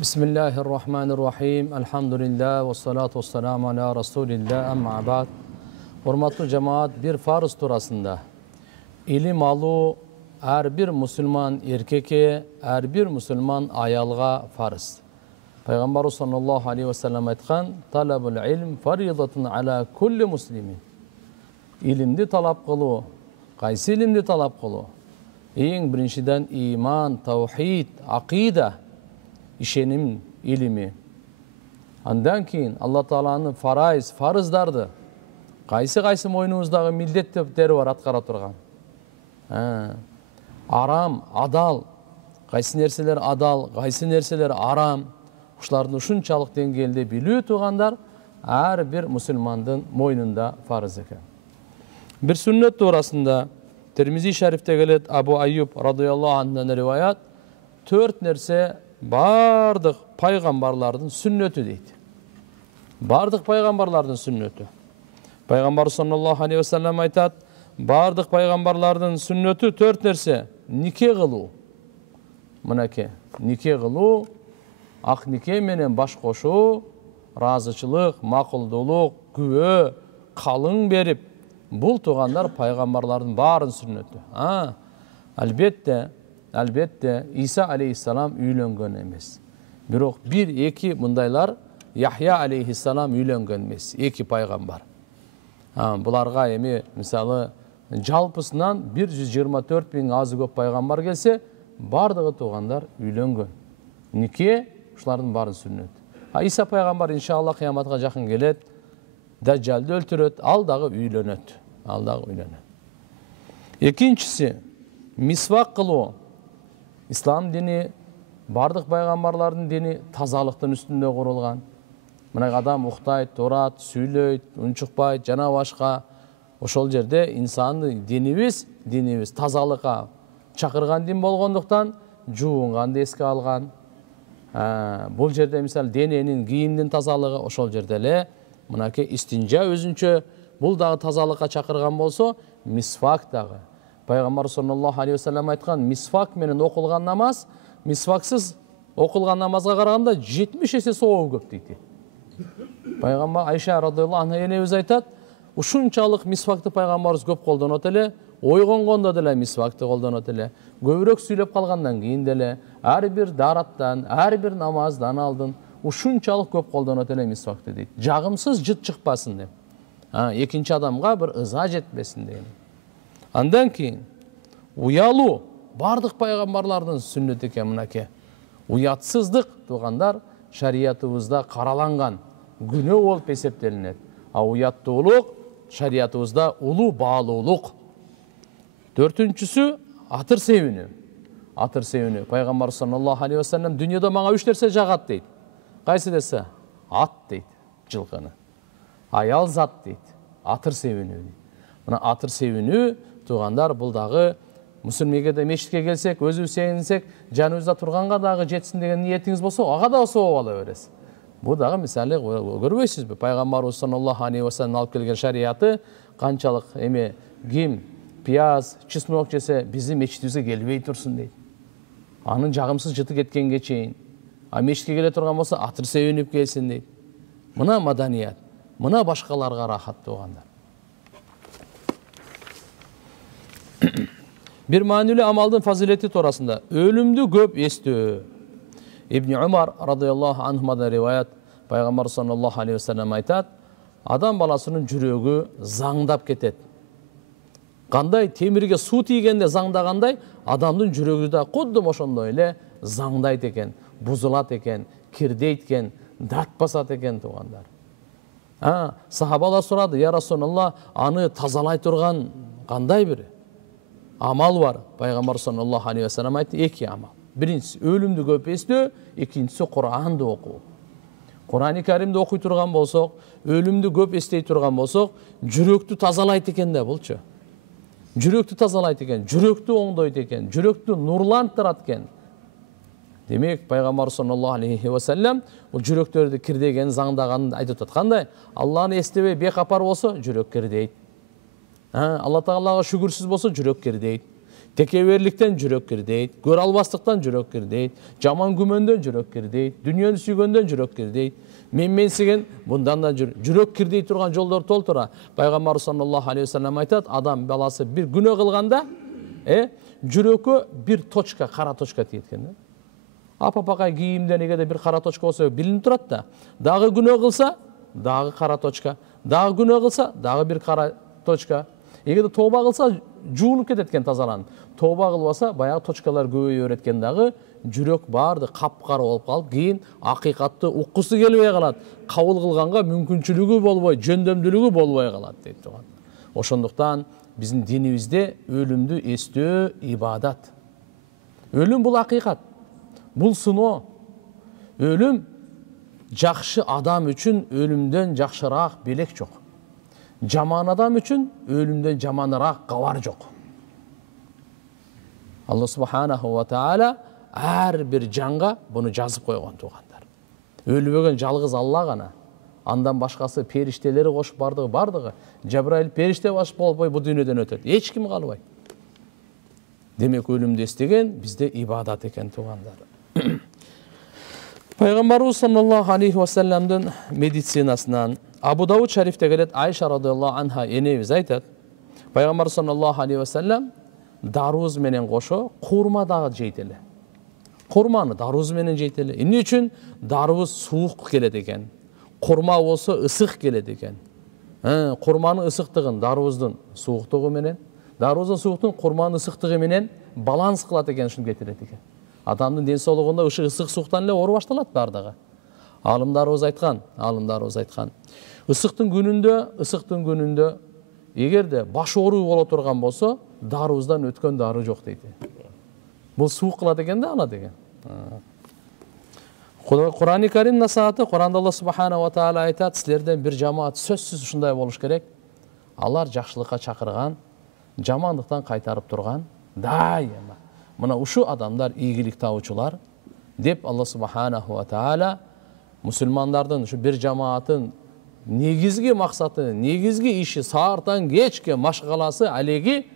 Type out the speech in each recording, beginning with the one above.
Bismillahirrahmanirrahim. Elhamdülillah ve salatu ve selamu ala Resulillah amma ba'd. Hurmatlı cemaat, bir farz turasında ilim alı her bir Müslüman erkeke, her bir Müslüman ayalga farz. Peygamber sallallahu aleyhi ve sellem aytkan, talabul ilm faridatun ala kulli muslimin. İlimdi talap kılı, qaysı ilimdi talap kılı? En birinciden iman, tevhid, akida, işenim ilimi. Andan keyin Allah Taala'nın farzdardı. Qaysı moynunuzdagı mildеттери бар аткара турган. Aram, adal. Qaysı nerseler adal, qaysı nerseler aram. Uşlardын ушунчалык деңгээлде билүү тургандар her bir Müslümandın moynunda farz eken. Bir sünnet tuğrasında Tirmizi Şerif'te gelet Abu Ayyub radıyallahu anh'dan rivayet 4 nerse bardıq paygambarlardın sünneti deydi. Bardıq paygambarlardın sünneti. Peygamber sallallahu aleyhi ve sellem aytat, bardıq paygambarlardın sünneti 4 nerse nike kıluu. Mınake nike kıluu, ak nike menen baş koşuu, razıçılık, makıldılık, güve, kalın berip, bul tuğanlar paygambarların barın sünneti. Elbette İsa aleyhisselam üylöngen emes. Birok bir-eki mundaylar Yahya aleyhisselam üylöngen emes. Eki paygambar. Bularga emi misalı жалпысынан 124 bin azı көп paygambar gelse, bardığı tuğanlar üylöngen. Nike, uşların barın sünnet. İsa paygambar inşallah kıyamatga жақын gelet, Dajjal'de öldüröt, aldağı üylönöt. Ekinçisi, misvak kılуу. İslam dini, bardıq paygambarların dini tazalıktın üstünde kurulgan. Mına adam uktayt, torat, süylöyt, unçukpayt, jana başka. Oşol jerde insanı dinimiz tazalıkka çakırgan din bolgonduktan juungandı eske algan. Bul jerde misal denenin, kiyimdin tazalığı oşol jerde ele mınake istinja özünçö bul dagı tazalıkka çakırgan bolso misvak dagı. Peygamber sallallahu aleyhi ve sellem aytkan, misvak menen okulgan namaz, misvaksız okulgan namazga karaganda 70 есе soğuk köp deydi. Peygamber Ayşe radıyallahu anha enebиз aytat, ушунчалык misvakты peygamberimiz köp колдонот эле, ойгонгондо деле misvakты колдонот эле, көбүрөөк сүйлөп калгандан кийин деле, ар бир дараттан, ар бир намаздан алдын ушунчалык köp колдонот эле misvakты дейт. Жагымсыз жыт чыкпасын деп. Экинчи адамга бир ыза жетпесин деген. Andan keyin uyalu bardıq paygambarlardın sünnet eken mınake. Uyatsızlık tuğanlar şariatımızda karalangan günö olup eseptelinет. Uyattуулuk şariatımızda ulu bağluluk. Dörtüncüsü atır sevini. Atır sevini. Peygamber sallallahu aleyhi ve sellem dünyada bana 3 nerse jagat deydi. Qaysı dese? At deydi. Жылқыны. Ayal zat deydi. Atır sevini. Mına atır sevini tuğanlar bulдағы Müslümiге de meşitке gelsek, özü sevinsek, canımızda turganға дағы жетсін деген ниетіңіз болса, аға да соғып ала бересіз. Bu дағы misali көрбейсіз бе? Пайғамбарымыз саллаллаху алейхи ва саллям алып келген шариаты қаншалық эме ким, пияз, чеснок жесе біздің мешітімізге келбей тұрсын дейді. Анын жағымсыз жыты кеткенге чейин. Мешітке келе тұрған болса, атыр sevinip келсін дейді. Мына маданият, мына башқаларға рахат туғандар. Bir manülü amaldın fazileti torasında ölümdü köp estö. İbn Umar radıyallahu anh'dan rivayet Peygamber sallallahu aleyhi ve sellem aytat, adam balasının жүрегі заңдап кетет. Qanday temirге су тийгенде заңдагандай, адамдын жүрегі да куддум ошондой эле заңдайт экен, бузулат экен, кирдейт экен, дат басат экен тугандар. Сахабалар сурады, я Расулалла, аны тазалай турган кандай бири amal var. Peygamber sallallahu aleyhi ve sellem aytты, 2 amal. Birincisi ölümdü köp estö, ikincisi Kur'an'da oku. Kur'an-ı Kerim'de okuy turgan bolsok, ölümdü köp estey turgan bolsok, жүрөктү tazalayt eken de bulçu. Жүрөктү tazalayt eken, жүрөktү оңдойт экен, жүрөктү нурлантырат экен. Демек, Peygamber sallallahu aleyhi ve sellem o жүрөктөрдү кирдеген, заңдаганын айтып аткандай, Алланы эстебей бекапар болсо, жүрөк кирдейт. Allah Taala'ga şükürsüz bolsa жүрөк кирдейт. Tekebерликтен жүрөк кирдейт, көрө албастыктан жүрөк кирдейт, жаман күмөндөн жүрөк кирдейт, дүнүйөнү сүйгөндөн жүрөк кирдейт, менменсиген мындан да жүрөк кирдей турган жолдор толтура. Пайгамбар саллаллаху алейхи вассалам айтат, адам баласы бир күнөө кылганда, жүрөккө бир точка, кара точка тиет экен да. Апа-апакай кийимден эгерде бир кара точка болсо билинип турат да. Дагы күнөө кылса, дагы кара точка, дагы күнөө кылса, дагы бир кара точка. Эгерде тооба кылса, жуулуп кетет экен, тазаланып. Тооба кылбаса, баягы точкалар көбөйө берет экен, дагы жүрөк барды капкара болуп калып, кийин акыйкатты уккусу келбей калат. Кабыл кылганга мүмкүнчүлүгү болбой, жөндөмдүүлүгү болбой калат дейт турган. Ошондуктан биздин динибизде өлүмдү эстөө ибадат. Өлүм бул акыйкат. Бул сыноо. Өлүм жакшы адам үчүн өлүмдөн жакшыраак белек жок. Жаман адам үчүн өлүмдөн жаманыраак кабар жок. Алла субханаху ва таала ар бир жанга буну жазып койгон туугандар. Өлбөгөн жалгыз Алла гана. Андан башкасы периштелери кошуп бардыгы. Жабраил периште баш болбой бу дүйнөдөн өтөт. Эч ким калбайт. Демек өлүмдү эстеген бизде ибадат экен туугандар. Пайгамбарыбыз саллаллаху алейхи ва салламдын медицинасынан Абу Дауд шарифте келет, Айша радыйаллаху анха энебиз айтат. Пайгамбар саллаллаху алейхи ва саллам даруз менен кошо курма дагы жейт эле. Курманы даруз менен жейт эле. Эмне үчүн? Даруз суук келет экен. Курма болсо ысык келет экен. Курманын ысыктыгын даруздун сууктугу менен, даруздун сууктугун курманын ысыктыгы менен баланс кылат экен, ушуну кетирет экен. Адамдын ден соолугунда ушу ысык сууктан эле оор башталат бардыгы. Алымдарыбыз айткан. Ысыктын күнүндө эгерде баш ооруу боло турган болсо, даруздан өткөн дары жок дейт. Бул суук кылат экен да ана деген. Кур'ан-ы Карим насааты, Кур'анда Алла субханаху ва таала айтат, силерден бир жамаат сөзсүз ушундай болуш керек. Алар жакшылыкка чакырган, жамандыктан кайтарып турган, дайыма. Мына ушу адамдар ийгилик табуучулар деп Алла субханаху ва таала мусулмандардын ушу бир жамаатын негизги максаты, негизги иши саартан кечке машгаласы алеги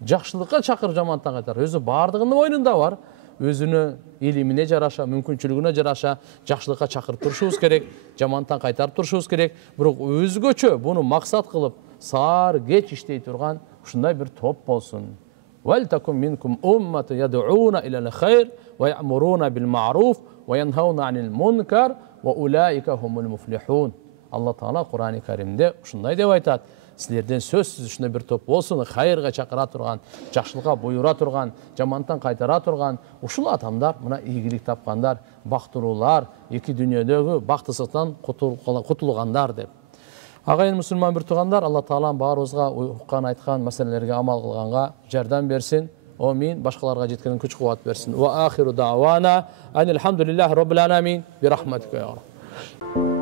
жакшылыкка чакыр, жамандыктан кайтар. Өзү бардыгынын мойнунда бар. Өзүнө илимине жараша, мүмкүнчүлүгүнө жараша жакшылыкка чакырып турушубуз керек, жамандыктан кайтарып турушубуз керек. Бирок өзгөчө буну максат кылып саар кеч иштей турган ушундай бир топ болсун. وَلْتَكُمْ مِنْكُمْ أُمَّةٌ يَدْعُونَ إِلَى الْخَيْرِ وَيَأْمُرُونَ بِالْمَعْرُوفِ وَيَنْهَوْنَ عَنِ الْمُنْكَرِ وَأُولَٰئِكَ هُمُ الْمُفْلِحُونَ. Алла Таала Кур'ан-ы Каримде ушундай деп айтат. Силерден сөзсүз ушундай бир топ болсун, хайырга чакыра турган, жакшылыкка буйрура турган, жамандыктан кайтара турган, ушул адамдар мына ийгилик тапкандар, бактыруулар, эки дүйнөдөгү бактысыздыктан кутулгандар деп. Агайын мусулман бир туугандар, Алла Таалам баарыбызга уккан айткан маселелерге амал кылганга жардам берсин. Амин. Башкаларга жеткенин күч кубат берсин. Ва ахиру дa'wana анил хамдулиллахи rabbil alamin bi rahmatika ya Rabb.